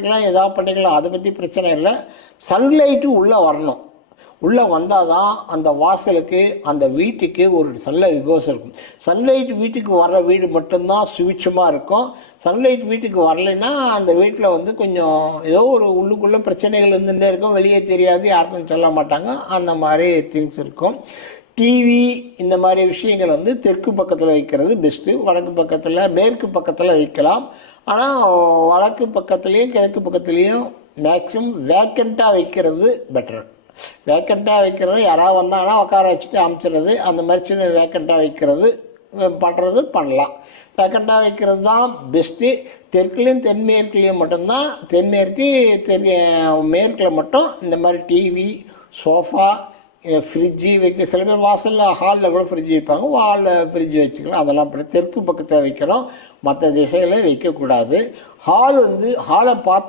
பண்ணிக்கலாம் ஏதாவது பண்ணிக்கலாம் அதை பற்றி பிரச்சனை இல்லை. சன்லைட்டு உள்ளே வரணும். உள்ளே வந்தால் தான் அந்த வாசலுக்கு அந்த வீட்டுக்கு ஒரு நல்ல விகோசம் இருக்கும். சன்லைட் வீட்டுக்கு வர்ற வீடு மட்டும்தான் சுவிட்சமாக இருக்கும். சன்லைட் வீட்டுக்கு வரலைன்னா அந்த வீட்டில் வந்து கொஞ்சம் ஏதோ ஒரு உள்ளுக்குள்ளே பிரச்சனைகள் இருந்துகிட்டே இருக்கும். வெளியே தெரியாது யாருக்கும் சொல்ல மாட்டாங்க. அந்த மாதிரி திங்ஸ் இருக்கும். டிவி இந்த மாதிரி விஷயங்கள் வந்து தெற்கு பக்கத்தில் வைக்கிறது பெஸ்ட்டு வடக்கு பக்கத்தில் மேற்கு பக்கத்தில் வைக்கலாம். ஆனால் வடக்கு பக்கத்துலேயும் கிழக்கு பக்கத்துலேயும் மேக்ஸிமம் வேக்கண்ட்டாக வைக்கிறது பெட்டர் வேக்கண்ட்டாக வைக்கிறது யாராவது வந்தாங்கன்னா உட்கார வச்சுட்டு அமுச்சிடுறது அந்த மாதிரி சின்ன வேக்கண்ட்டாக வைக்கிறது பண்ணுறது பண்ணலாம். வேக்கண்ட்டாக வைக்கிறது தான் பெஸ்ட்டு தெற்குலேயும் தென்மேற்குலேயும் மட்டும்தான் தென்மேற்கு தெற்கு மேற்கில் மட்டும் இந்த மாதிரி டிவி சோஃபா ஃப்ரிட்ஜு வைக்க சில பேர் வாசலில் ஹாலில் கூட ஃப்ரிட்ஜ் வைப்பாங்க. ஹாலில் ஃப்ரிட்ஜ் வச்சுக்கலாம். அதெல்லாம் அப்படி தெற்கு பக்கத்தில் வைக்கிறோம். மற்ற திசையில் வைக்கக்கூடாது. ஹால் வந்து ஹாலை பார்த்து